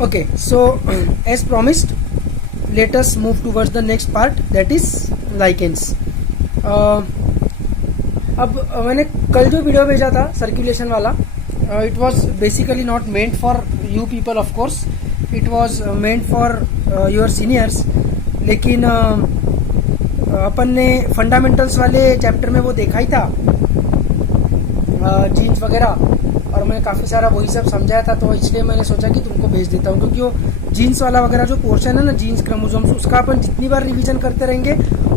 Okay, so as promised, let us move towards the next part, that is lichens. अब मैंने कल जो video भेजा था सर्कुलेशन वाला, it was basically not meant for you people, of course it was meant for your seniors, लेकिन अपन ने fundamentals वाले चैप्टर में वो देखा ही था जीन्स वगैरह, और मैं काफ़ी सारा वही सब समझाया था, तो इसलिए मैंने सोचा कि तुमको भेज देता हूँ, क्योंकि वो जीन्स वाला वगैरह जो पोर्शन है ना, जीन्स क्रोमोसोम्स, उसका अपन जितनी बार रिवीजन करते रहेंगे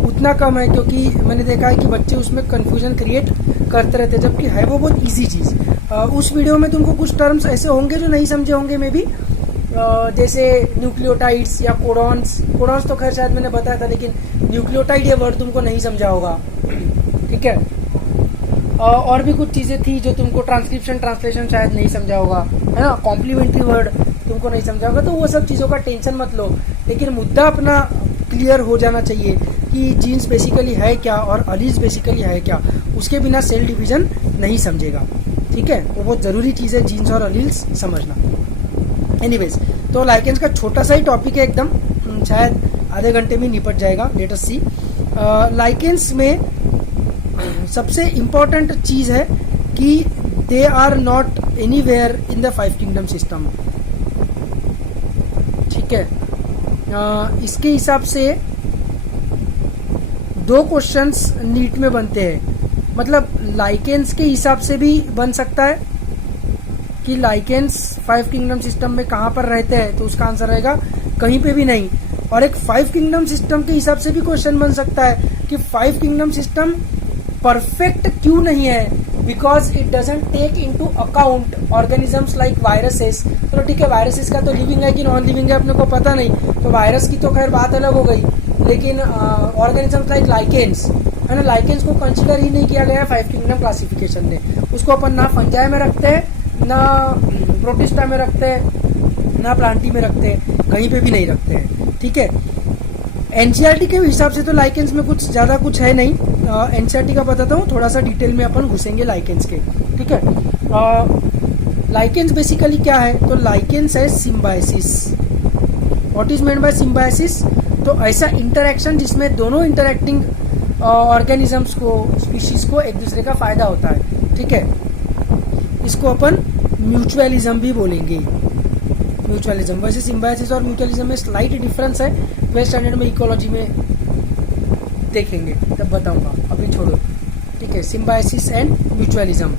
उतना कम है, क्योंकि मैंने देखा है कि बच्चे उसमें कन्फ्यूजन क्रिएट करते रहते हैं, जबकि है वो बहुत ईजी चीज़। उस वीडियो में तुमको कुछ टर्म्स ऐसे होंगे जो नहीं समझे होंगे मे बी, जैसे न्यूक्लियोटाइड्स या कोडॉन्स तो खैर शायद मैंने बताया था, लेकिन न्यूक्लियोटाइड ये वर्ड तुमको नहीं समझा होगा, ठीक है। और भी कुछ चीज़ें थी जो तुमको ट्रांसलेशन शायद नहीं समझा होगा, है ना, कॉम्प्लीमेंट्री वर्ड तुमको नहीं समझा होगा, तो वो सब चीज़ों का टेंशन मत लो, लेकिन मुद्दा अपना क्लियर हो जाना चाहिए कि जीन्स बेसिकली है क्या और अलील्स बेसिकली है क्या। उसके बिना सेल डिवीजन नहीं समझेगा, ठीक है, वो बहुत ज़रूरी चीज़ है जीन्स और अलील्स समझना। एनीवेज, तो लाइकेंस का छोटा सा ही टॉपिक है एकदम, शायद आधे घंटे में निपट जाएगा। लेट अस सी। लाइकेंस में सबसे इम्पोर्टेंट चीज़ है कि they are not anywhere in the 5 kingdom system, ठीक है। इसके हिसाब से 2 क्वेश्चंस नीट में बनते हैं, मतलब लाइकेंस के हिसाब से भी बन सकता है कि लाइकेंस 5 किंगडम सिस्टम में कहाँ पर रहते हैं, तो उसका आंसर रहेगा कहीं पे भी नहीं। और एक 5 किंगडम सिस्टम के हिसाब से भी क्वेश्चन बन सकता है कि 5 किंगडम सिस्टम परफेक्ट क्यों नहीं है, because it doesn't take into account organisms like viruses. चलो ठीक है, वायरसेस का तो लिविंग है कि नॉन लिविंग है अपने को पता नहीं, तो वायरस की तो खैर बात अलग हो गई, लेकिन ऑर्गेनिजम्स लाइक लाइकेंस, है ना, लाइकेंस को कंसिडर ही नहीं किया गया 5 किंगडम क्लासिफिकेशन में। उसको अपन ना फंजाई में रखते हैं, ना प्रोटिस्टा में रखते हैं, ना प्लांटी में रखते हैं, कहीं पे भी नहीं रखते हैं, ठीक है। एनसीईआरटी के हिसाब से तो लाइकेंस में कुछ ज़्यादा कुछ है नहीं। एनसीईआरटी का बताता हूँ, थोड़ा सा डिटेल में अपन घुसेंगे लाइकेंस के, ठीक है। लाइकेंस बेसिकली क्या है, तो लाइकेंस है symbiosis. What is meant by symbiosis, तो ऐसा इंटरेक्शन जिसमें दोनों इंटरेक्टिंग ऑर्गेनिजम्स को, स्पीशीज को एक दूसरे का फायदा होता है, ठीक है। इसको अपन म्यूचुअलिज्म भी बोलेंगे, म्यूचुअलिज्म। वैसे सिम्बायोसिस और म्यूचुअलिज्म में स्लाइट डिफरेंस है, 12th स्टैंडर्ड में इकोलॉजी में देखेंगे तब बताऊंगा, अभी छोड़ो, ठीक है। सिम्बायोसिस एंड म्यूचुअलिज्म,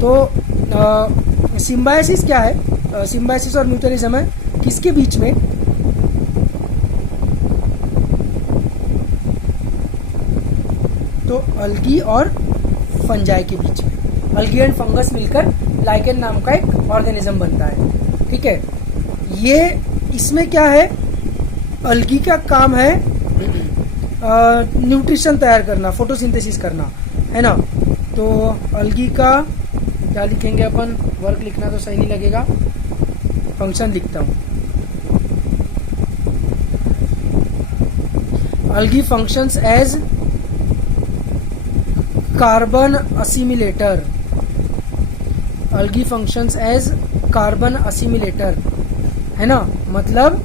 तो सिम्बायोसिस क्या है, सिम्बायोसिस और म्यूचुअलिज्म है किसके बीच में, तो अल्गी और फंजाई के बीच में। अल्गी एंड फंगस मिलकर लाइकेन नाम का एक ऑर्गेनिज्म बनता है, ठीक है। ये इसमें क्या है, अल्गी का काम है न्यूट्रिशन तैयार करना, फोटोसिंथेसिस करना, है ना। तो अल्गी का क्या लिखेंगे अपन, वर्क लिखना तो सही नहीं लगेगा, फंक्शन लिखता हूँ। Algae functions as carbon assimilator, algae functions as carbon assimilator, है ना, मतलब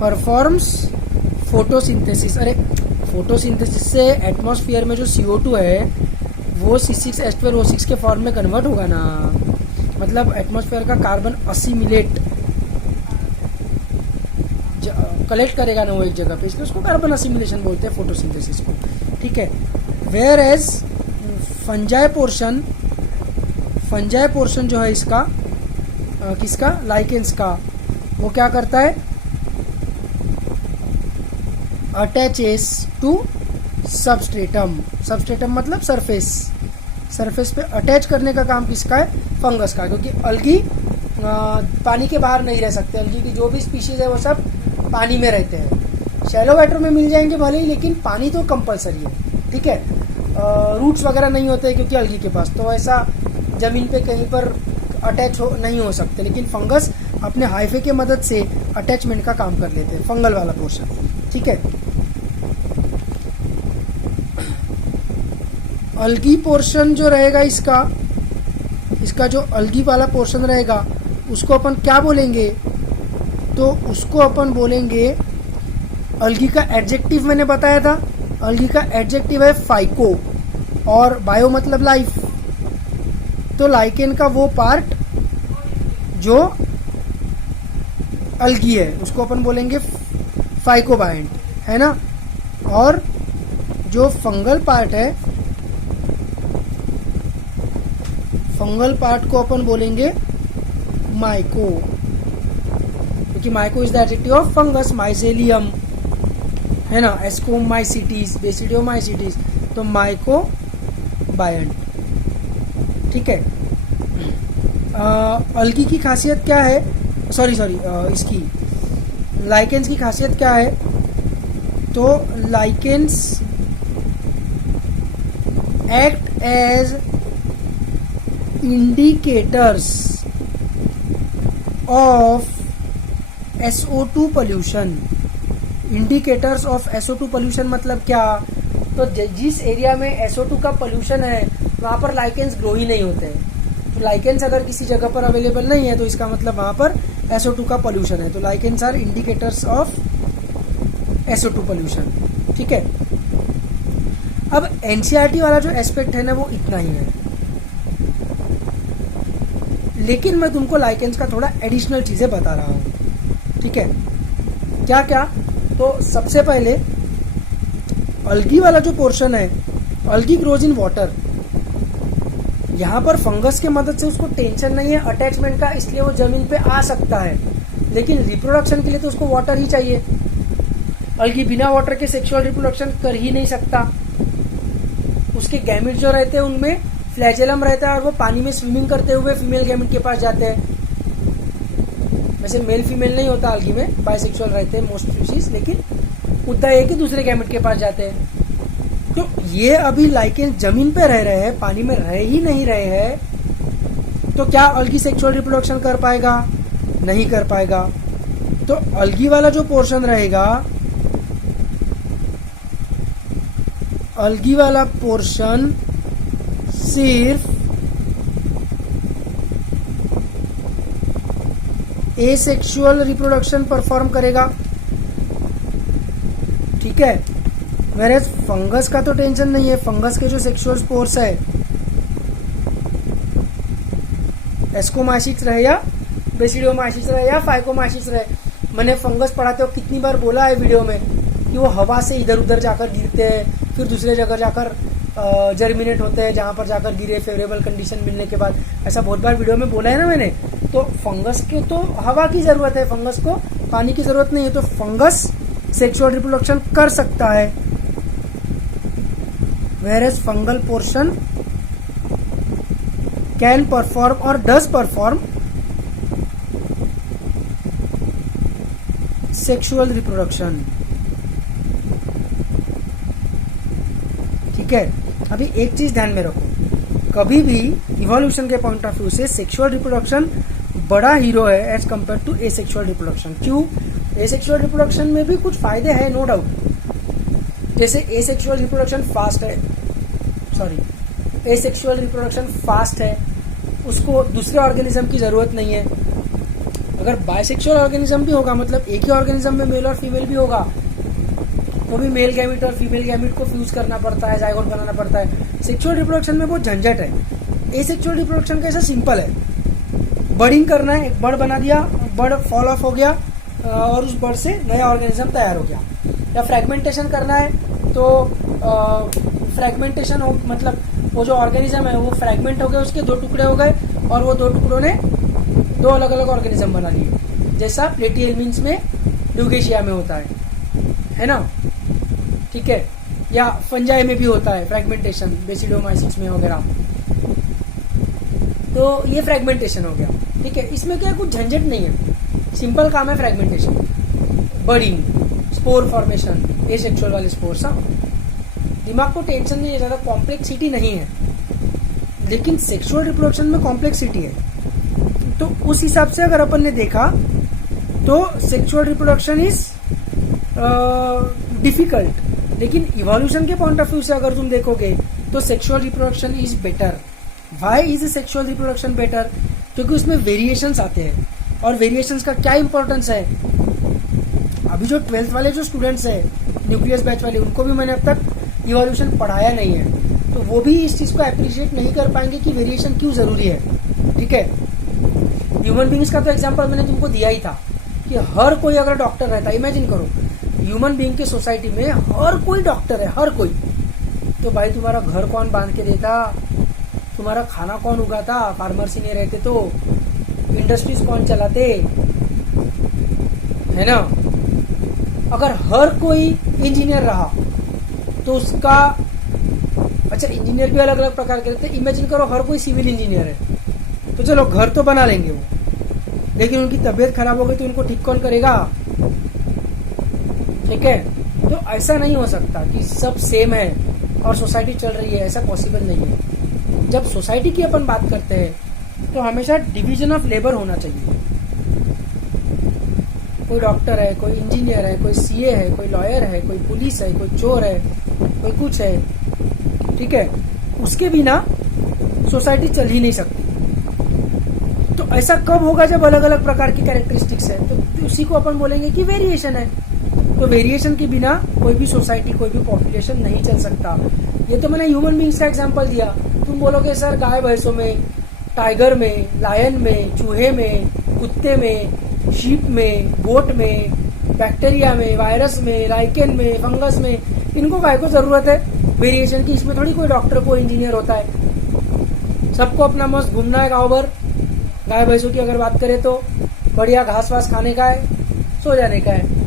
परफॉर्म्स फोटोसिंथेसिस। अरे फोटोसिंथेसिस से एटमॉस्फेयर में जो CO2 है वो C6H12O6 के फॉर्म में कन्वर्ट होगा ना, मतलब एटमॉस्फेयर का कार्बन असिमिलेट कलेक्ट करेगा ना वो एक जगह पे, इसलिए उसको कार्बन असिमिलेशन बोलते हैं फोटोसिंथेसिस को, ठीक है। वेयर एज फंजाई पोर्शन जो है इसका, किसका, लाइकेंस का, वो क्या करता है, अटैचेस टू सबस्ट्रेटम। सबस्ट्रेटम मतलब सरफेस पे अटैच करने का काम किसका है, फंगस का, क्योंकि अल्गी पानी के बाहर नहीं रह सकते। अल्गी की जो भी स्पीशीज है वो सब पानी में रहते हैं, शैलो वाटर में मिल जाएंगे भले ही, लेकिन पानी तो कंपलसरी है, ठीक है। रूट्स वगैरह नहीं होते क्योंकि अल्गी के पास, तो ऐसा जमीन पे कहीं पर अटैच नहीं हो सकते, लेकिन फंगस अपने हाइफे के मदद से अटैचमेंट का काम कर लेते हैं, फंगल वाला पोर्शन, ठीक है। अल्गी पोर्शन जो रहेगा इसका इसका जो अल्गी वाला पोर्शन रहेगा उसको अपन क्या बोलेंगे, तो उसको अपन बोलेंगे, अल्गी का एडजेक्टिव मैंने बताया था, अल्गी का एडजेक्टिव है फाइको और बायो मतलब लाइफ। तो लाइकेन का वो पार्ट जो अल्गी है उसको अपन बोलेंगे फाइकोबायंट, है ना। और जो फंगल पार्ट है, फंगल पार्ट को अपन बोलेंगे माइको, क्योंकि myco is the adjective of fungus, mycelium, है ना, एस्कोमाइसिटीज, बेसिडियोमाइसिटीज, तो माइको बायंट। ठीक है। अल्गी की खासियत क्या है, इसकी लाइकेंस की खासियत क्या है, तो lichens act as indicators of SO2 pollution. Indicators of SO2 pollution मतलब क्या, तो जिस एरिया में SO2 का पोल्यूशन है वहां पर लाइकेंस ग्रो ही नहीं होते हैं। तो लाइकेंस अगर किसी जगह पर अवेलेबल नहीं है तो इसका मतलब वहां पर SO2 का पोल्यूशन है। तो lichens are indicators of SO2 pollution. ठीक है। अब NCERT वाला जो एस्पेक्ट है ना वो इतना ही है, लेकिन मैं तुमको लाइकेंस का थोड़ा एडिशनल चीजें बता रहा हूं। ठीक है। क्या क्या, तो सबसे पहले अल्गी वाला जो पोर्शन है, अल्गी ग्रोज इन वाटर, यहां पर फंगस के मदद से उसको टेंशन नहीं है अटैचमेंट का, इसलिए वो जमीन पे आ सकता है, लेकिन रिप्रोडक्शन के लिए तो उसको वाटर ही चाहिए। अल्गी बिना वाटर के सेक्सुअल रिप्रोडक्शन कर ही नहीं सकता। उसके गैमिट जो रहते हैं उनमें फ्लैजेलम रहता है और वो पानी में स्विमिंग करते हुए फीमेल गैमिट के पास जाते हैं। वैसे मेल फीमेल नहीं होता अल्गी में, बाइसेक्सुअल रहते हैं मोस्ट स्पीशीज, लेकिन मुद्दा ये कि दूसरे गैमेट के पास जाते हैं। तो ये अभी लाइकेंस जमीन पे रह रहे हैं, पानी में रह ही नहीं रहे हैं, तो क्या अल्गी सेक्सुअल रिप्रोडक्शन कर पाएगा? नहीं कर पाएगा। तो अल्गी वाला जो पोर्शन रहेगा, अल्गी वाला पोर्शन सिर्फ एसेक्सुअल रिप्रोडक्शन परफॉर्म करेगा। ठीक है। वेरेज फंगस का तो टेंशन नहीं है, फंगस के जो सेक्सुअल स्पोर्स है, एस्कोमाइसिस रहे या बेसिडियोमाइसिस रहे या फाइकोमाइसिस रहे, मैंने फंगस पढ़ाते हो कितनी बार बोला है वीडियो में कि वो हवा से इधर उधर जाकर गिरते हैं, फिर दूसरे जगह जाकर जर्मिनेट होते हैं, जहां पर जाकर गिरे फेवरेबल कंडीशन मिलने के बाद। ऐसा बहुत बार वीडियो में बोला है ना मैंने। तो फंगस के तो हवा की जरूरत है, फंगस को पानी की जरूरत नहीं है, तो फंगस सेक्सुअल रिप्रोडक्शन कर सकता है। whereas fungal portion can perform or does perform sexual reproduction। ठीक है। अभी एक चीज ध्यान में रखो, कभी भी इवोल्यूशन के पॉइंट ऑफ व्यू से सेक्सुअल रिप्रोडक्शन बड़ा हीरो है as compare to asexual reproduction. क्यों? एसेक्सुअल रिप्रोडक्शन में भी कुछ फायदे हैं, नो डाउट। जैसे asexual reproduction asexual reproduction fast है, उसको दूसरे ऑर्गेनिज्म की जरूरत नहीं है। अगर बायसेक्सुअल ऑर्गेनिज्म भी होगा, मतलब एक ही ऑर्गेनिज्म में मेल और फीमेल भी होगा, तो भी मेल गैमिट और फीमेल गैमिट को फ्यूज करना पड़ता है, जाइगोट बनाना पड़ता है। सेक्सुअल रिप्रोडक्शन में बहुत झंझट है। एसेक्सुअल रिप्रोडक्शन कैसा सिंपल है, बर्डिंग करना है, एक बर्ड बना दिया, बर्ड फॉल ऑफ हो गया और उस बर्ड से नया ऑर्गेनिज्म तैयार हो गया। या फ्रेगमेंटेशन करना है तो फ्रेगमेंटेशन हो, मतलब वो जो ऑर्गेनिज्म है वो फ्रेगमेंट हो गए, उसके दो टुकड़े हो गए और वो दो टुकड़ों ने दो अलग अलग ऑर्गेनिज्म बना लिए, जैसा प्लेटिहेल्मिन्थ्स में ड्यूगेशिया में होता है ना। ठीक है। या फंजाई में भी होता है फ्रेगमेंटेशन, बेसिडोमाइसिस में वगैरह। तो ये फ्रेगमेंटेशन हो गया। ठीक है। इसमें क्या कुछ झंझट नहीं है, सिंपल काम है फ्रेगमेंटेशन, बर्डिंग, स्पोर फॉर्मेशन, एसेक्सुअल वाले स्पोर्स। दिमाग को टेंशन नहीं है, ज्यादा कॉम्प्लेक्सिटी नहीं है। लेकिन सेक्सुअल रिप्रोडक्शन में कॉम्प्लेक्सिटी है। तो उस हिसाब से अगर अपन ने देखा तो सेक्सुअल रिप्रोडक्शन इज डिफिकल्ट, लेकिन इवोल्यूशन के पॉइंट ऑफ व्यू से अगर तुम देखोगे तो sexual reproduction is better. Why is sexual reproduction better? क्योंकि उसमें वेरिएशंस आते हैं, और वेरिएशंस का क्या इंपॉर्टेंस है? अभी जो 12th वाले जो स्टूडेंट्स हैं, न्यूक्लियस बैच वाले, उनको भी मैंने अब तक इवोल्यूशन पढ़ाया नहीं है, तो वो भी इस चीज को अप्रिशिएट नहीं कर पाएंगे कि वेरिएशन क्यों जरूरी है। ठीक है, ह्यूमन बींग्स का तो एग्जांपल मैंने तुमको दिया ही था कि हर कोई अगर डॉक्टर रहता, इमेजिन करो ह्यूमन बींग के सोसाइटी में हर कोई डॉक्टर है, हर कोई, तो भाई तुम्हारा घर कौन बांध के देता, तुम्हारा खाना कौन उगाता, फार्मर्स ही नहीं रहते तो, इंडस्ट्रीज कौन चलाते, है ना? अगर हर कोई इंजीनियर रहा तो उसका, अच्छा इंजीनियर भी अलग अलग प्रकार के रहते, इमेजिन करो हर कोई सिविल इंजीनियर है, तो चलो घर तो बना लेंगे वो, लेकिन उनकी तबीयत खराब हो गई तो उनको ठीक कौन करेगा? ठीक है, तो ऐसा नहीं हो सकता कि सब सेम है और सोसाइटी चल रही है, ऐसा पॉसिबल नहीं है। जब सोसाइटी की अपन बात करते हैं तो हमेशा डिवीजन ऑफ लेबर होना चाहिए। कोई डॉक्टर है, कोई इंजीनियर है, कोई सीए है, कोई लॉयर है, कोई पुलिस है, कोई चोर है, कोई कुछ है, ठीक है, उसके बिना सोसाइटी चल ही नहीं सकती। तो ऐसा कब होगा? जब अलग अलग प्रकार की कैरेक्टरिस्टिक्स है, तो उसी को अपन बोलेंगे कि वेरिएशन है। तो वेरिएशन के बिना कोई भी सोसाइटी, कोई भी पॉपुलेशन नहीं चल सकता। ये तो मैंने ह्यूमन बींग्स का एग्जांपल दिया। तुम बोलोगे सर गाय भैंसों में, टाइगर में, लायन में, चूहे में, कुत्ते में, शीप में, गोट में, बैक्टीरिया में, वायरस में, लाइकेन में, फंगस में, इनको काय को जरूरत है वेरिएशन की? इसमें थोड़ी कोई डॉक्टर, कोई इंजीनियर होता है। सबको अपना मस्त घूमना है गाँव भर। गाय भैंसों की अगर बात करें तो बढ़िया घास वास खाने का है, सो जाने का है।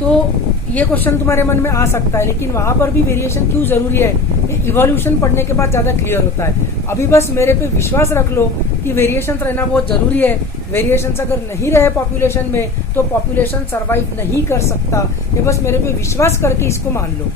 तो ये क्वेश्चन तुम्हारे मन में आ सकता है, लेकिन वहां पर भी वेरिएशन क्यों जरूरी है, ये इवोल्यूशन पढ़ने के बाद ज्यादा क्लियर होता है। अभी बस मेरे पे विश्वास रख लो कि वेरिएशन रहना बहुत जरूरी है। वेरिएशन अगर नहीं रहे पॉपुलेशन में तो पॉपुलेशन सरवाइव नहीं कर सकता। ये बस मेरे पे विश्वास करके इसको मान लो।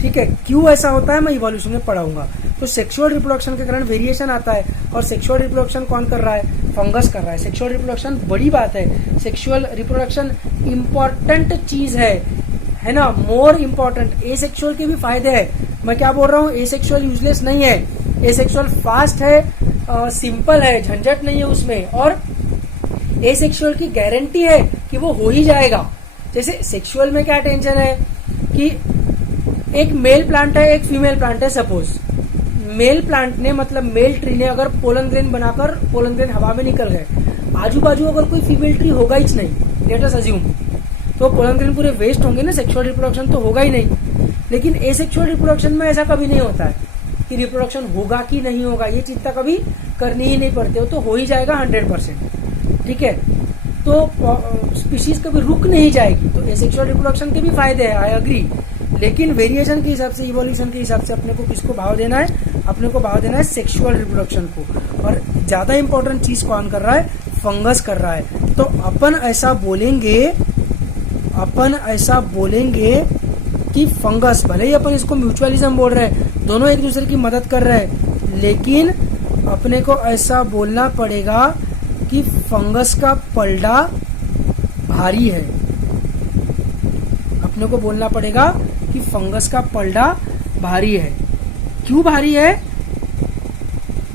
ठीक है, क्यों ऐसा होता है मैं इवोल्यूशन में पढ़ाऊंगा। तो सेक्सुअल रिप्रोडक्शन के कारण वेरिएशन आता है, और सेक्सुअल रिप्रोडक्शन कौन कर रहा है? फंगस कर रहा है। सेक्सुअल रिप्रोडक्शन बड़ी बात है, सेक्सुअल रिप्रोडक्शन इम्पोर्टेंट चीज है ना, मोर इम्पोर्टेंट। एसेक्सुअल के भी फायदे हैं, मैं क्या बोल रहा हूँ, एसेक्सुअल यूजलेस नहीं है, एसेक्सुअल फास्ट है, सिंपल है, झंझट नहीं है उसमें, और एसेक्सुअल की गारंटी है कि वो हो ही जाएगा। जैसे सेक्सुअल में क्या टेंशन है कि एक मेल प्लांट है, एक फीमेल प्लांट है, सपोज मेल प्लांट ने, मतलब मेल ट्री ने अगर पोलन ग्रेन बनाकर पोलन ग्रेन हवा में निकल गए, आजू बाजू अगर कोई फीमेल ट्री होगा ही नहीं, लेट अस अज्यूम, तो पोलन ग्रेन पूरे वेस्ट होंगे ना, सेक्सुअल रिप्रोडक्शन तो होगा ही नहीं। लेकिन एसेक्सुअल रिप्रोडक्शन में ऐसा कभी नहीं होता है कि रिप्रोडक्शन होगा कि नहीं होगा, ये चिंता कभी करनी ही नहीं पड़ती, तो हो ही जाएगा 100%। ठीक है, तो स्पीशीज कभी रुक नहीं जाएगी। तो एसेक्सुअल रिप्रोडक्शन के भी फायदे हैं, आई अग्री, लेकिन वेरिएशन के हिसाब से, इवोल्यूशन के हिसाब से अपने को किसको भाव देना है? अपने को भाव देना है सेक्सुअल रिप्रोडक्शन को। और ज्यादा इंपॉर्टेंट चीज कौन कर रहा है? फंगस कर रहा है। तो अपन ऐसा बोलेंगे कि फंगस, भले ही अपन इसको म्यूचुअलिज्म बोल रहे हैं, दोनों एक दूसरे की मदद कर रहे हैं, लेकिन अपने को ऐसा बोलना पड़ेगा कि फंगस का पलड़ा भारी है। अपने को बोलना पड़ेगा कि फंगस का पलड़ा भारी है। क्यों भारी है?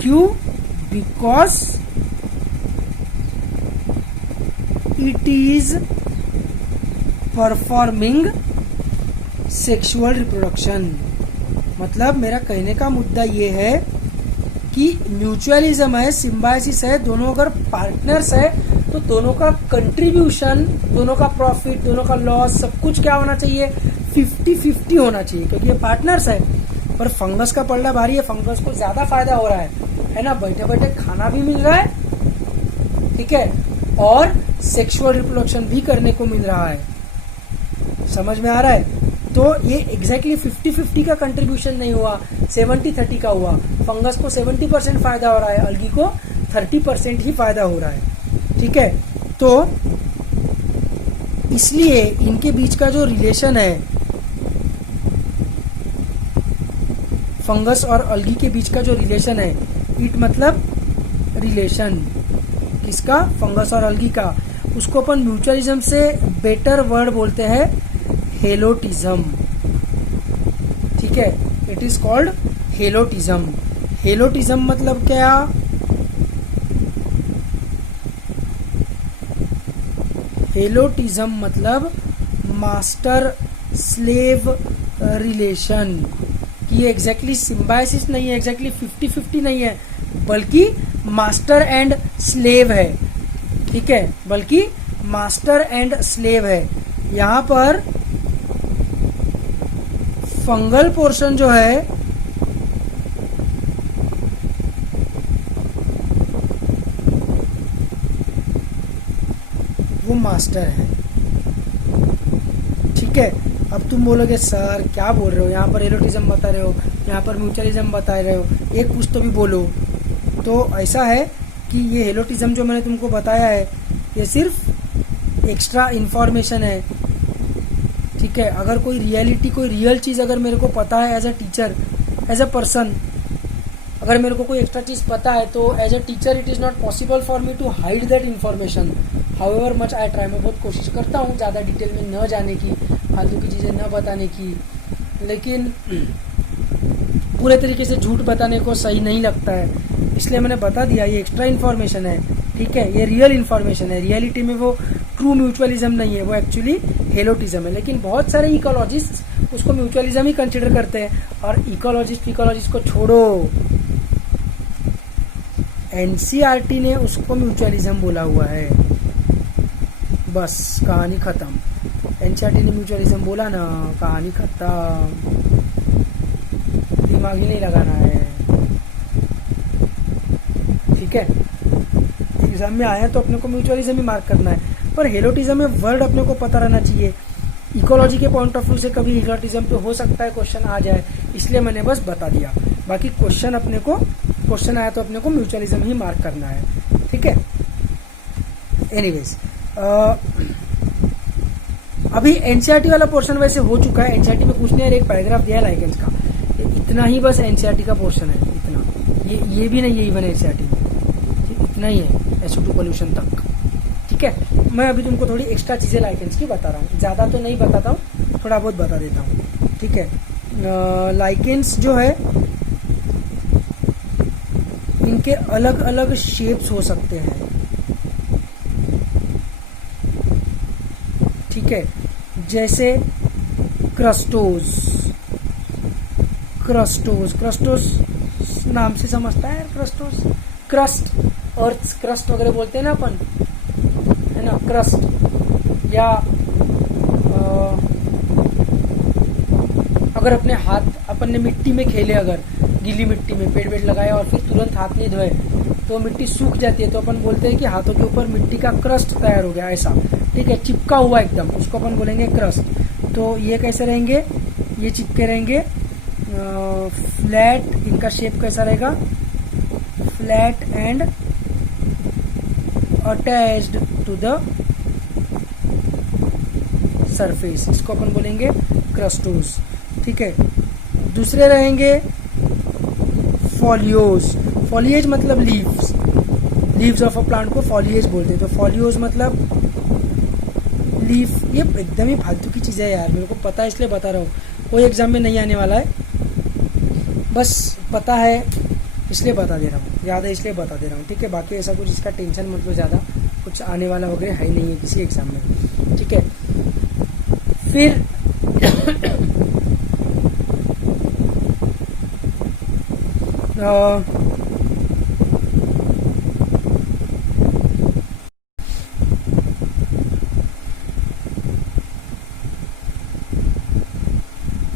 क्यों? Because it is performing sexual reproduction. मतलब मेरा कहने का मुद्दा ये है कि म्यूचुअलिज्म है, सिम्बायोसिस है, दोनों अगर पार्टनर्स है तो दोनों का कंट्रीब्यूशन, दोनों का प्रॉफिट, दोनों का लॉस, सब कुछ क्या होना चाहिए? 50-50 होना चाहिए, क्योंकि ये पार्टनर्स है। पर फंगस का पलड़ा भारी है, फंगस को ज्यादा फायदा हो रहा है ना, बैठे बैठे खाना भी मिल रहा है, ठीक है, और सेक्सुअल रिप्रोडक्शन भी करने को मिल रहा है। समझ में आ रहा है? तो ये एग्जैक्टली 50-50 का कंट्रीब्यूशन नहीं हुआ, 70-30 का हुआ। फंगस को 70% फायदा हो रहा है, अलगी को 30% ही फायदा हो रहा है। ठीक है, तो इसलिए इनके बीच का जो रिलेशन है, फंगस और अलगी के बीच का जो रिलेशन है, इट मतलब रिलेशन किसका? फंगस और अलगी का। उसको अपन म्यूचुअलिज्म से बेटर वर्ड बोलते हैं हेलोटिज्म। ठीक है, इट इज कॉल्ड हेलोटिज्म। हेलोटिज्म मतलब क्या? हेलोटिज्म मतलब मास्टर स्लेव रिलेशन, कि ये एग्जैक्टली सिम्बायोसिस नहीं है, एग्जैक्टली 50-50 नहीं है, बल्कि मास्टर एंड स्लेव है। ठीक है, बल्कि मास्टर एंड स्लेव है। यहां पर फंगल पोर्शन जो है वो मास्टर है। ठीक है, अब तुम बोलोगे सर क्या बोल रहे हो, यहाँ पर एलोटिज्म बता रहे हो, यहाँ पर म्यूचुअलिज्म बता रहे हो, एक कुछ तो भी बोलो। तो ऐसा है कि ये हेलोटिज्म जो मैंने तुमको बताया है ये सिर्फ एक्स्ट्रा इंफॉर्मेशन है। ठीक है, अगर कोई रियलिटी, कोई रियल चीज अगर मेरे को पता है as a teacher, as a person, अगर मेरे को कोई एक्स्ट्रा चीज पता है तो as a teacher it is not possible for me to hide that information. However much I try, मैं बहुत कोशिश करता हूँ ज़्यादा डिटेल में न जाने की, फालतू की चीज़ें न बताने की, लेकिन पूरे तरीके से झूठ बताने को सही नहीं लगता है, इसलिए मैंने बता दिया ये एक्स्ट्रा इन्फॉर्मेशन है। ठीक है, ये रियल इन्फॉर्मेशन है, रियलिटी में वो ट्रू म्यूचुअलिज्म नहीं है, वो एक्चुअली हेलोटिज्म है। लेकिन बहुत सारे इकोलॉजिस्ट उसको म्यूचुअलिज्म ही कंसिडर करते हैं, और इकोलॉजिस्ट को छोड़ो, एनसीईआरटी ने उसको म्यूचुअलिज्म बोला हुआ है। बस कहानी खत्म। एनसीईआरटी ने म्यूचुअलिज्म बोला ना, कहानी खत्म, दिमाग ही नहीं लगाना है। ठीक है, एग्जाम में आया तो अपने को म्यूचुअलिज्म ही मार्क करना है, पर हेलोटिज्म में वर्ड अपने को पता रहना चाहिए। इकोलॉजी के पॉइंट ऑफ व्यू से कभी हेलोटिज्म पे हो सकता है क्वेश्चन आ जाए, इसलिए मैंने बस बता दिया। बाकी क्वेश्चन आया तो अपने को म्यूचुअलिज्म ही मार्क करना है। ठीक है, एनीवेज अभी एनसीईआरटी वाला पोर्शन वैसे हो चुका है। एनसीईआरटी में कुछ नहीं, एक पैराग्राफ दिया है लाइगेंस का, इतना ही बस एनसीईआरटी का पोर्शन है, इतना, ये भी नहीं है इवन एनसीईआरटी में, इतना ही है SO2 पोल्यूशन तक। ठीक है, मैं अभी तुमको थोड़ी एक्स्ट्रा चीजें लाइकेंस की बता रहा हूँ, ज्यादा तो नहीं बताता हूँ, थोड़ा बहुत बता देता हूँ। ठीक है, लाइकेंस जो है इनके अलग अलग शेप्स हो सकते हैं। ठीक है, जैसे क्रस्टोस नाम से समझता है, क्रस्ट, अर्थ क्रस्ट वगैरह बोलते हैं ना अपन, है ना, क्रस्ट। या अगर अपने हाथ अपन ने मिट्टी में खेले, अगर गीली मिट्टी में पेड़ वेड़ लगाया और फिर तुरंत हाथ नहीं धोए तो मिट्टी सूख जाती है, तो अपन बोलते हैं कि हाथों के ऊपर मिट्टी का क्रस्ट तैयार हो गया, ऐसा। ठीक है, चिपका हुआ एकदम, उसको अपन बोलेंगे क्रस्ट। तो ये कैसे रहेंगे, ये चिपके रहेंगे फ्लैट, इनका शेप कैसा रहेगा, flat and attached to the surface, इसको अपन बोलेंगे क्रस्टोस। ठीक है, दूसरे रहेंगे फॉलियोज। फॉलिएज मतलब लीव्स ऑफ अ प्लांट को फॉलिएज बोलते हैं। तो फॉलियोज मतलब लीफ, ये एकदम ही फालतू की चीज है यार, मेरे को पता है इसलिए बता रहा हूँ, कोई एग्जाम में नहीं आने वाला है, बस पता है इसलिए बता दे रहा हूँ, याद है इसलिए बता दे रहा हूँ। ठीक है, बाकी ऐसा कुछ इसका टेंशन मतलब ज़्यादा कुछ आने वाला वगैरह है नहीं है किसी एग्जाम में। ठीक है, फिर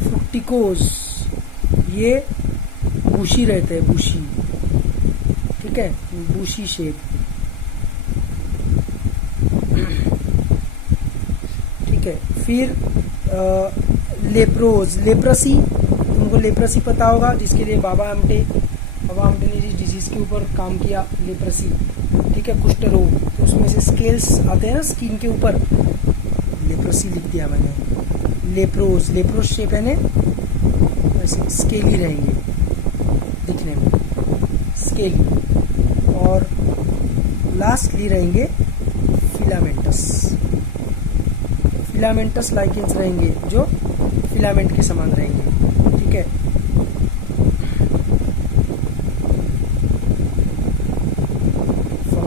फ्रुक्टिकोज, ये बुशी रहते हैं, बुशी। ठीक है, बुशी शेप। ठीक है, फिर लेप्रोसी, तुमको लेप्रोसी पता होगा, जिसके लिए बाबा आमटे ने जिस डिजीज के ऊपर काम किया, लेप्रोसी। ठीक है, कुष्ठ रोग, तो उसमें से स्केल्स आते हैं ना स्किन के ऊपर, लेप्रोसी लिख दिया मैंने। लेप्रोज शेप है ना, ऐसे स्केली रहेंगे दिखने में, स्केली। और लास्टली रहेंगे फिलामेंटस लाइकेंस रहेंगे, जो फिलामेंट के समान रहेंगे। ठीक है,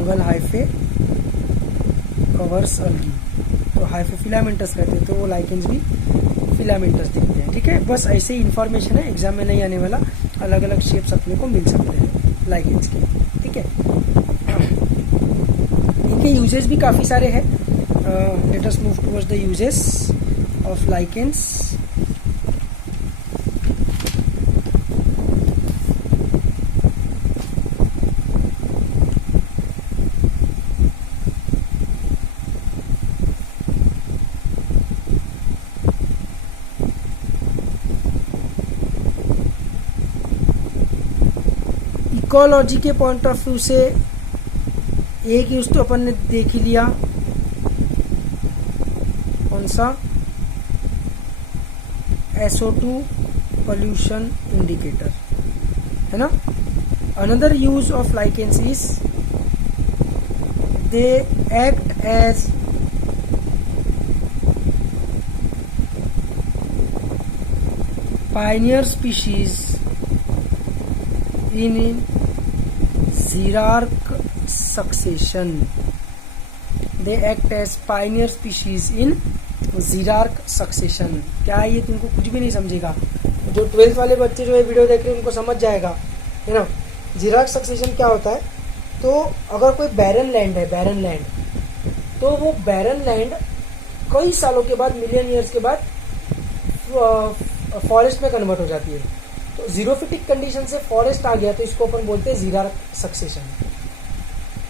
फंगल हाइफे कवर्स अलगी, तो हाइफे फिलामेंटस रहते हैं, तो वो लाइकेंस भी फिलामेंटस दिखते हैं। ठीक है, बस ऐसे ही इन्फॉर्मेशन है, एग्जाम में नहीं आने वाला। अलग अलग शेप्स अपने को मिल सकते हैं लाइकेंस के। ठीक है, इनके यूजेस भी काफ़ी सारे हैं। Let us move towards the uses of lichens. Ecology के पॉइंट ऑफ व्यू से एक यूज तो अपन ने देख ही लिया, कौन सा, SO2 पोल्यूशन इंडिकेटर, है ना। Another use of lichens is they act as pioneer species in xerarch succession. They act as pioneer species in xerarch succession. क्या है ये, तुमको कुछ भी नहीं समझेगा, जो 12th वाले बच्चे जो है वीडियो देख रहे हैं उनको समझ जाएगा, है ना। xerarch succession क्या होता है, तो अगर कोई बैरन लैंड है, बैरन लैंड, तो वो बैरन लैंड कई सालों के बाद, मिलियन ईयर्स के बाद फॉरेस्ट में कन्वर्ट हो जाती है। तो जीरोफिटिक कंडीशन से फॉरेस्ट आ गया, तो इसको अपन बोलते हैं xerarch सक्सेशन।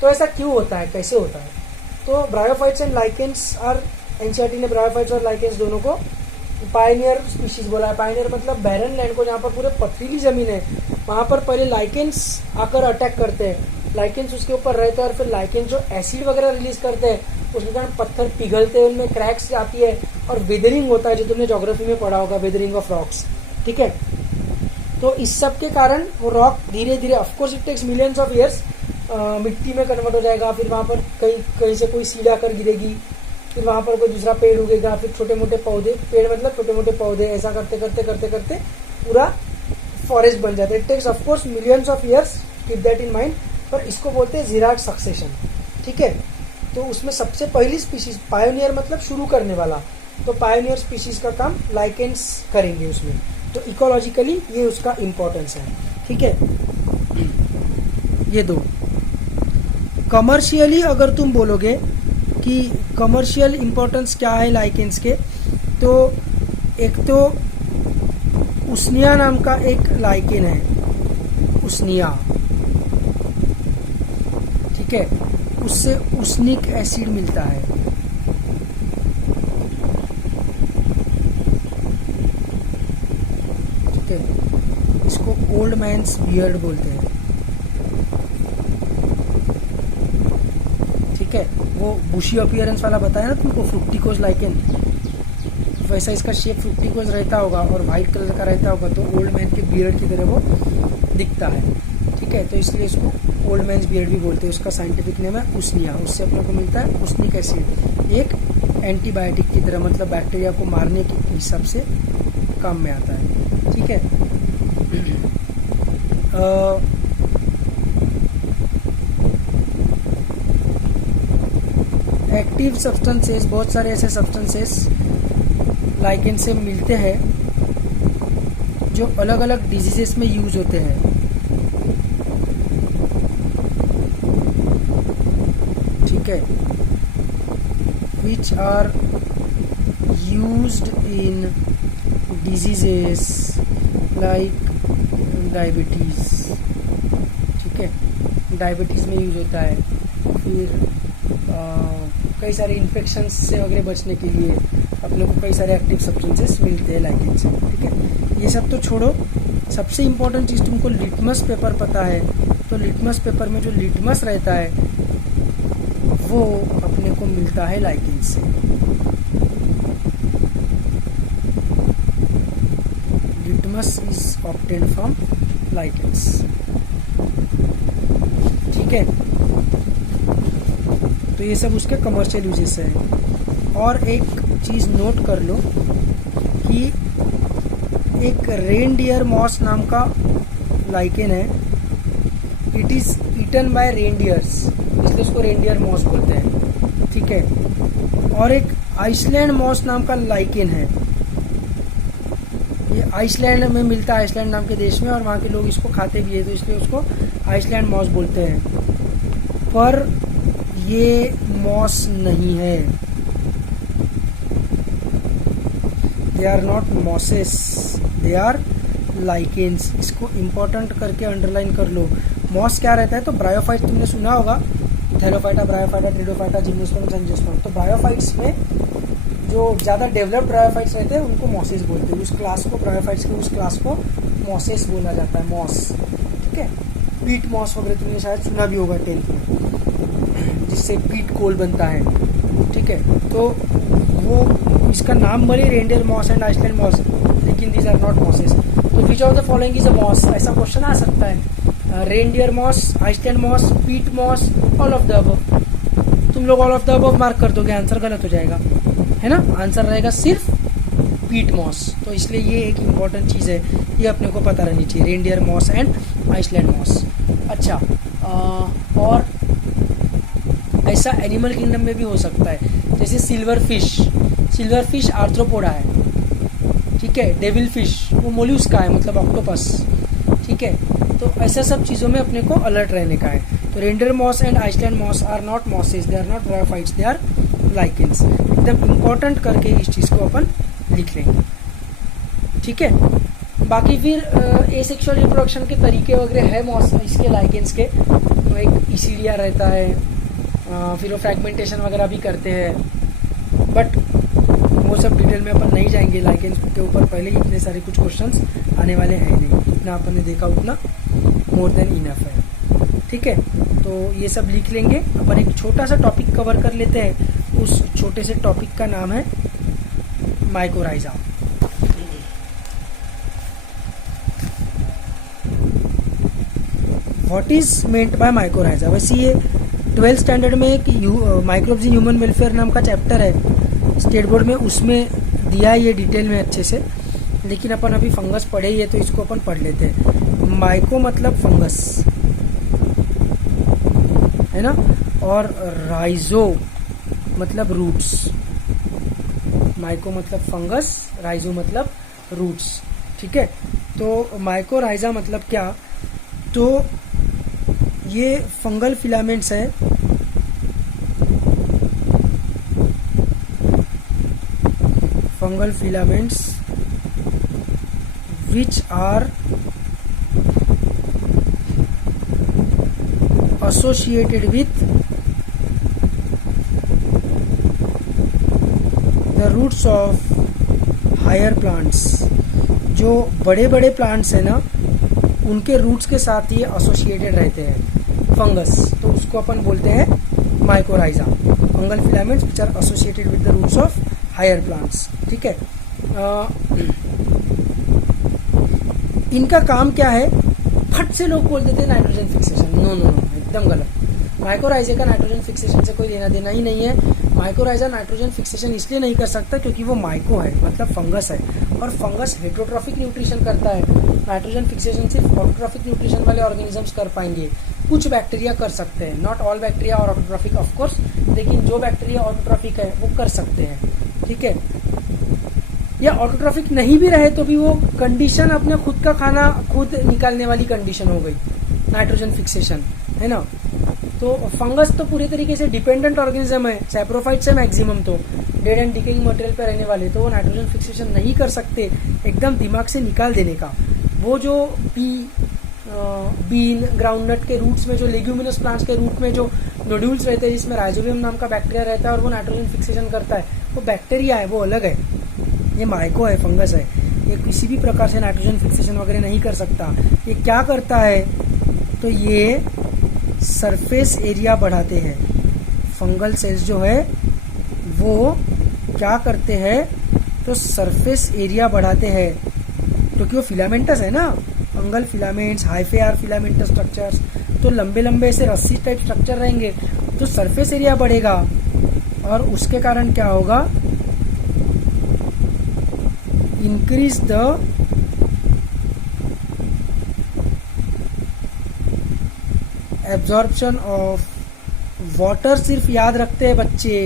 तो ऐसा क्यों होता है, कैसे होता है, तो bryophytes and lichens are, NCERT ने ब्रायोफाइट्स और लाइकेंस दोनों को पायनियर स्पीशीज बोला है। पायनियर मतलब बैरन लैंड को, जहाँ पर पूरे पथरीली जमीन है, वहां पर पहले लाइकेंस आकर अटैक करते हैं, लाइकेंस उसके ऊपर रहते हैं, और फिर लाइकेंस जो एसिड वगैरह रिलीज करते हैं, उसके कारण पत्थर पिघलते हैं, उनमें क्रैक्स आती है और वेदरिंग होता है, जो तुमने ज्योग्राफी में पढ़ा होगा, वेदरिंग ऑफ रॉक्स। ठीक है, तो इस सब के कारण वो रॉक धीरे धीरे, of course it takes millions of years, मिट्टी में कन्वर्ट हो जाएगा, फिर वहाँ पर कहीं से कोई सीढ़ आकर गिरेगी, फिर वहाँ पर कोई दूसरा पेड़ उगेगा, फिर छोटे मोटे पौधे, पेड़ मतलब छोटे मोटे पौधे, ऐसा करते करते करते करते पूरा फॉरेस्ट बन जाता है। It takes of course millions of years, keep that in mind, पर इसको बोलते हैं xerarch सक्सेशन। ठीक है, तो उसमें सबसे पहली स्पीशीज, पायोनियर मतलब शुरू करने वाला, तो पायोनियर स्पीशीज का काम लाइकेंस करेंगे उसमें, तो इकोलॉजिकली ये उसका इम्पोर्टेंस है। ठीक है, ये दो। कमर्शियली अगर तुम बोलोगे कि कमर्शियल इम्पोर्टेंस क्या है लाइकेंस के, तो एक तो उसनिया नाम का एक लाइकेन है, उसनिया। ठीक है, उससे उसनिक एसिड मिलता है। ठीक है, इसको ओल्ड मैन्स बियर्ड बोलते हैं। ठीक है, वो बुशी अपीयरेंस वाला बताया ना तुमको, फ्रुक्टिकोज लाइकेन, वैसा इसका शेप फ्रुक्टिकोज रहता होगा और वाइट कलर का रहता होगा, तो ओल्ड मैन के बियर्ड की तरह वो दिखता है। ठीक है, तो इसलिए इसको ओल्ड मैन्स बियर्ड भी बोलते हैं। उसका साइंटिफिक नेम है उसनिया। उससे अपने को मिलता है उसनिक एसिड, एक एंटीबायोटिक की तरह, मतलब बैक्टीरिया को मारने के हिसाब से काम में आता है। ठीक है, एक्टिव सब्सटेंसेस, बहुत सारे ऐसे सब्सटेंसेस लाइकेन से मिलते हैं जो अलग अलग डिजीजेस में यूज होते हैं। ठीक है, which are used in diseases like diabetes. ठीक है, डायबिटीज में यूज होता है। फिर कई सारे इन्फेक्शन से वगैरह बचने के लिए अपने को कई सारे एक्टिव सब्सटेंसेस मिलते हैं लाइकेन से। ठीक है, ये सब तो छोड़ो, सबसे इम्पोर्टेंट चीज़ तुमको लिटमस पेपर पता है, तो लिटमस पेपर में जो लिटमस रहता है वो अपने को मिलता है लाइकेन से। Litmus is obtained from lichens. ठीक है, तो ये सब उसके कमर्शियल यूजेस हैं। और एक चीज़ नोट कर लो कि एक रेनडियर मॉस नाम का लाइकेन है। इट ईटन बाय रेनडियर्स, इसलिए उसको रेनडियर मॉस बोलते हैं, ठीक है। और एक आइसलैंड मॉस नाम का लाइकेन है, ये आइसलैंड में मिलता है, आइसलैंड नाम के देश में, और वहाँ के लोग इसको खाते भी है, तो इसलिए उसको आइसलैंड मॉस बोलते हैं। पर ये मॉस नहीं है, they are not mosses, they are lichens. इसको इम्पोर्टेंट करके अंडरलाइन कर लो। मॉस क्या रहता है, तो ब्रायोफाइट तुमने सुना होगा, थैलोफाइटा, ब्रायोफाइटा, ट्रिडोफाइटा, जिम्नोस्पर्म, एंजियोस्पर्म। तो ब्रायोफाइट्स में जो ज़्यादा डेवलप्ड ब्रायोफाइट्स रहते हैं उनको मॉसेस बोलते हैं, उस क्लास को, ब्रायोफाइट्स के उस क्लास को मॉसेस बोला जाता है, मॉस, ठीक है। पीट मॉस वगैरह तुमने शायद सुना भी होगा 10th में, जिससे पीट कोल बनता है, ठीक है। तो वो इसका नाम भले reindeer moss and Iceland moss, लेकिन दीज आर नॉट मॉसेस। तो which of the following is a moss, ऐसा क्वेश्चन आ सकता है। Reindeer moss, Iceland moss, peat moss, all of the above. तुम लोग all of the above mark कर दोगे, आंसर गलत हो जाएगा, है ना। आंसर रहेगा सिर्फ पीट मॉस। तो इसलिए ये एक इम्पॉर्टेंट चीज़ है, ये अपने को पता रहनी चाहिए, reindeer moss and Iceland moss. अच्छा, और ऐसा एनिमल किंगडम में भी हो सकता है, जैसे सिल्वर फिश आर्थ्रोपोडा है, ठीक है। डेविल फिश वो मोल्यूस्का है, मतलब ऑक्टोपस, ठीक है। तो ऐसा सब चीज़ों में अपने को अलर्ट रहने का है। तो reindeer moss and Iceland moss are not mosses, they are not bryophytes, they are lichens. एकदम इम्पोर्टेंट करके इस चीज़ को अपन लिख लेंगे, ठीक है। बाकी फिर एसेक्सुअल रिप्रोडक्शन के तरीके वगैरह है मॉस इसके लाइकेन्स के, तो एक इसीलिया रहता है, फिर वो फ्रैगमेंटेशन वगैरह भी करते हैं, बट वो सब डिटेल में अपन नहीं जाएंगे। लाइकेन्स के ऊपर पहले ही इतने सारे कुछ क्वेश्चंस आने वाले हैं नहीं, जितना अपन ने देखा उतना मोर देन इनफ है, ठीक है। तो ये सब लिख लेंगे। अपन एक छोटा सा टॉपिक कवर कर लेते हैं, उस छोटे से टॉपिक का नाम है mycorrhiza. What is meant by mycorrhiza. वैसे ये 12th स्टैंडर्ड में एक माइक्रोब्स इन ह्यूमन वेलफेयर नाम का चैप्टर है स्टेट बोर्ड में, उसमें दिया है ये डिटेल में अच्छे से, लेकिन अपन अभी फंगस पढ़े ही है तो इसको अपन पढ़ लेते हैं। माइको मतलब फंगस, है ना, और राइजो मतलब रूट्स। माइको मतलब फंगस, राइजो मतलब रूट्स, ठीक है। तो माइकोराइजा मतलब क्या, तो ये फंगल फिलामेंट्स है, fungal filaments which are associated with the roots of higher plants। जो बड़े बड़े प्लांट्स है ना, उनके रूट्स के साथ ये एसोसिएटेड रहते हैं फंगस, तो उसको अपन बोलते हैं mycorrhiza. Fungal filaments which are associated with the roots of higher plants, ठीक है। इनका काम क्या है, फट से लोग बोल देते हैं nitrogen fixation. No no no, एकदम गलत। माइकोराइजा का नाइट्रोजन फिक्सेशन से कोई लेना देना ही नहीं है। माइकोराइजा नाइट्रोजन फिक्सेशन इसलिए नहीं कर सकता क्योंकि वो माइको है, मतलब फंगस है, और फंगस हेट्रोट्रॉफिक न्यूट्रिशन करता है। नाइट्रोजन फिक्सेशन सिर्फ ऑटोट्रॉफिक न्यूट्रिशन वाले ऑर्गेनिजम्स कर पाएंगे, कुछ बैक्टीरिया कर सकते हैं, नॉट ऑल बैक्टीरिया और ऑटोट्रॉफिक ऑफ कोर्स, लेकिन जो बैक्टीरिया ऑटोट्रॉफिक है वो कर सकते हैं, ठीक है। या ऑटोट्रॉफिक नहीं भी रहे तो भी वो कंडीशन अपने खुद का खाना खुद निकालने वाली कंडीशन हो गई, नाइट्रोजन फिक्सेशन, है ना। तो फंगस तो पूरे तरीके से डिपेंडेंट ऑर्गेनिज्म है, सैप्रोफाइट्स है मैक्सिमम, तो डेड एंड डिकेइंग मटेरियल पे रहने वाले, तो वो नाइट्रोजन फिक्सेशन नहीं कर सकते। एकदम दिमाग से निकाल देने का। वो जो बीन, ग्राउंडनट के रूट्स में, जो लेग्यूमिनस प्लांट्स के रूट में जो नोड्यूल्स रहते हैं जिसमें राइजोबियम नाम का बैक्टीरिया रहता है और वो नाइट्रोजन फिक्सेशन करता है, वो बैक्टीरिया है, वो अलग है। ये माइको है, फंगस है, ये किसी भी प्रकार से नाइट्रोजन फिक्सेशन वगैरह नहीं कर सकता। ये क्या करता है, तो ये सरफेस एरिया बढ़ाते हैं। फंगल सेल्स जो है वो क्या करते हैं, तो सरफेस एरिया बढ़ाते हैं, क्योंकि वो फिलामेंटस है ना, fungal filaments, hyphae are filamentous structures, तो लंबे लंबे ऐसे रस्सी टाइप स्ट्रक्चर रहेंगे, तो सरफेस एरिया बढ़ेगा, और उसके कारण क्या होगा, increase the absorption of water सिर्फ याद रखते हैं बच्चे,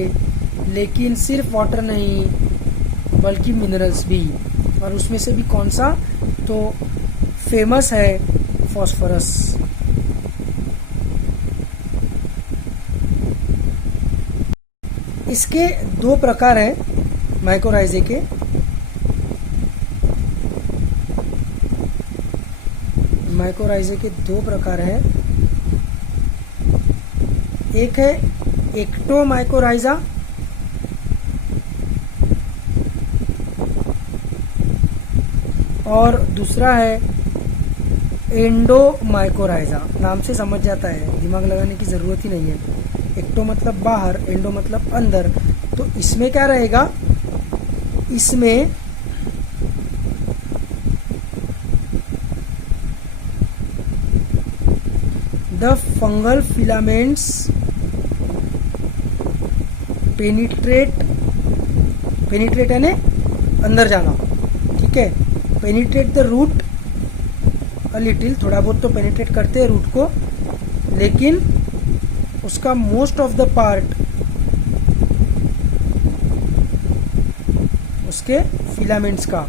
लेकिन सिर्फ वाटर नहीं बल्कि मिनरल्स भी, और उसमें से भी कौन सा, तो फेमस है फॉस्फोरस। इसके दो प्रकार हैं माइकोराइजे के। माइकोराइजे के दो प्रकार हैं, एक है एक्टोमाइकोराइजा और दूसरा है एंडोमाइकोराइजा। नाम से समझ जाता है, दिमाग लगाने की जरूरत ही नहीं है। एक्टो मतलब बाहर, एंडो मतलब अंदर। तो इसमें क्या रहेगा, इसमें द फंगल फिलामेंट्स पेनिट्रेट यानी अंदर जाना, ठीक है। Penetrate the root a little, थोड़ा बहुत तो पेनिट्रेट करते हैं रूट को, लेकिन उसका मोस्ट ऑफ द पार्ट उसके फिलामेंट्स का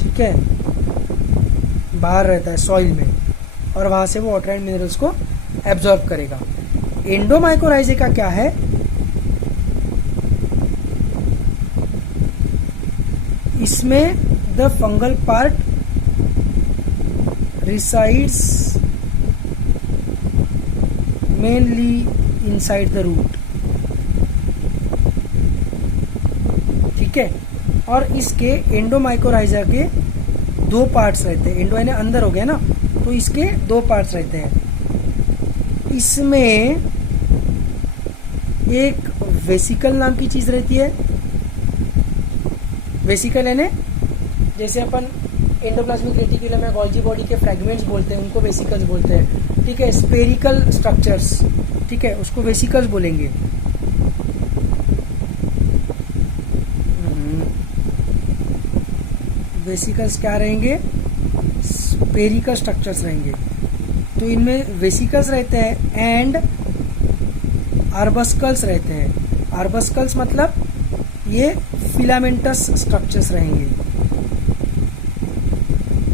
ठीक है बाहर रहता है सॉइल में, और वहां से वो वाटर एंड मिनरल्स को एब्जॉर्ब करेगा। एंडोमाइकोराइजे का क्या है, इसमें the fungal part resides mainly inside the root, ठीक है। और इसके एंडोमाइकोराइजा के दो पार्ट्स रहते हैं। एंडो यानी अंदर हो गया ना, तो इसके दो पार्ट्स रहते हैं। इसमें एक वेसिकल नाम की चीज रहती है। वेसिकल यानी जैसे अपन एंडोप्लाज्मिक रेटिकुलम या गोल्जी बॉडी के फ्रेगमेंट्स बोलते हैं, उनको वेसिकल्स बोलते हैं, ठीक है। स्पेरिकल स्ट्रक्चर्स, ठीक है, उसको वेसिकल्स बोलेंगे। वेसिकल्स क्या रहेंगे, स्पेरिकल स्ट्रक्चर्स रहेंगे। तो इनमें वेसिकल्स रहते हैं एंड आर्बस्कल्स रहते हैं। आर्बस्कल्स मतलब ये फिलामेंटस स्ट्रक्चर्स रहेंगे।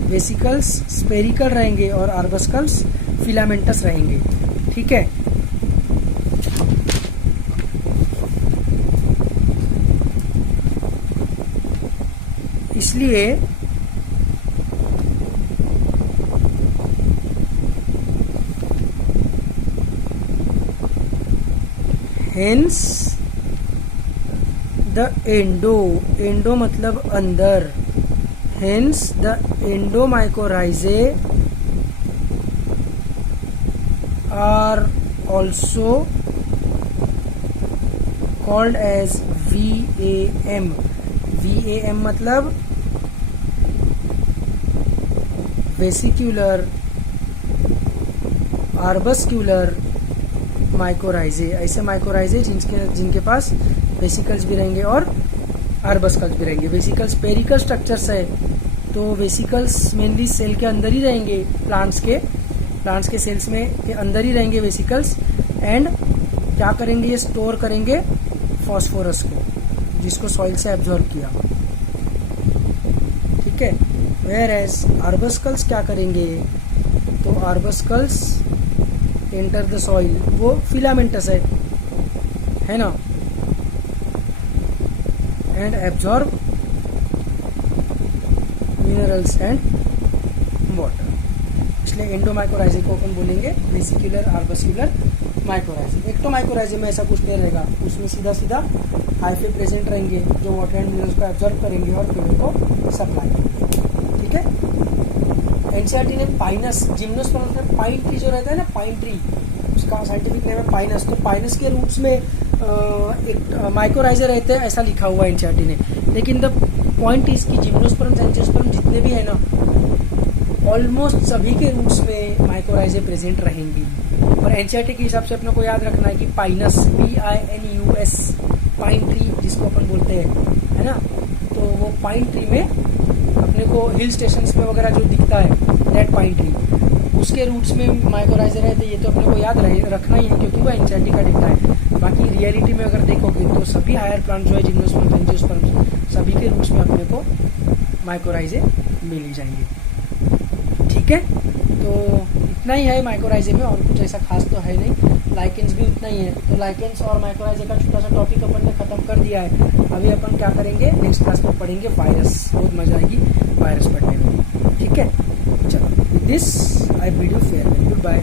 वेसिकल्स स्पेरिकल रहेंगे और आर्बस्कल्स फिलामेंटस रहेंगे, ठीक है। इसलिए हेंस द एंडो मतलब अंदर, hence the endomycorrhizae are also called as VAM। VAM मतलब वेसिक्यूलर आर्बस्क्यूलर माइकोराइजे। ऐसे माइकोराइजे जिनके पास वेसिकल्स भी रहेंगे और आर्बस्कल्स भी रहेंगे। वेसिकल्स पेरिकल स्ट्रक्चर्स है, तो वेसिकल्स मेनली सेल के अंदर ही रहेंगे, प्लांट्स के सेल्स में के अंदर ही रहेंगे वेसिकल्स। एंड क्या करेंगे, ये स्टोर करेंगे फॉस्फोरस को, जिसको सॉइल से एब्जॉर्ब किया, ठीक है। वेयर एज आर्बस्कल्स क्या करेंगे, तो आर्बस्कल्स एंटर द सॉइल, वो फिलामेंटस है ना, and absorb minerals and water. इसलिए एंडोमाइकोराइजे को अपन बोलेंगे वेसिक्यूलर आर्बस्क्यूलर माइकोराइजे। एक्टोमाइकोराइजे में ऐसा कुछ नहीं रहेगा, उसमें सीधा सीधा हाइफे प्रेजेंट रहेंगे जो वाटर एंड मिनरल्स को एब्जॉर्ब करेंगे और पेड़ को सप्लाई करेंगे, ठीक है। एनसीईआरटी ने पाइनस, जिम्नोस्पर्म में पाइन ट्री जो रहता है ना, पाइन ट्री, उसका साइंटिफिक नेम है पाइनस। तो पाइनस के रूट्स में एक माइकोराइजे रहते हैं, ऐसा लिखा हुआ है एनसीईआरटी ने। लेकिन द पॉइंट इज की जिम्नोस्पर्म एंजियोस्पर्म जितने भी है ना, ऑलमोस्ट सभी के रूट्स में माइकोराइजे प्रेजेंट रहेंगी। और एनसीईआरटी के हिसाब से अपने को याद रखना है कि पाइनस, PINUS, पाइन ट्री जिसको अपन बोलते हैं, है ना, तो वो पाइन ट्री में अपने को हिल स्टेशन में वगैरह जो दिखता है रेड पाइन ट्री, उसके रूट्स में माइकोराइजा रहते, ये तो अपने को याद रखना ही है क्योंकि वो एंजाइटिका दिखता है। बाकी रियलिटी में अगर देखोगे तो सभी हायर प्लांट जो है जिम्नोस्पर्म एंजियोस्पर्म सभी के रूट्स में अपने को माइकोराइजे मिल ही जाएंगे। ठीक है, तो इतना ही है माइकोराइजे में, और कुछ ऐसा खास तो है नहीं। लाइकेंस भी उतना ही है। तो लाइकेंस और माइकोराइजे का छोटा सा टॉपिक अपन ने खत्म कर दिया है। अभी अपन क्या करेंगे, नेक्स्ट क्लास में पढ़ेंगे वायरस। बहुत मजा आएगी वायरस पढ़ने में। ठीक है, चलो, with this I bid you farewell, good bye.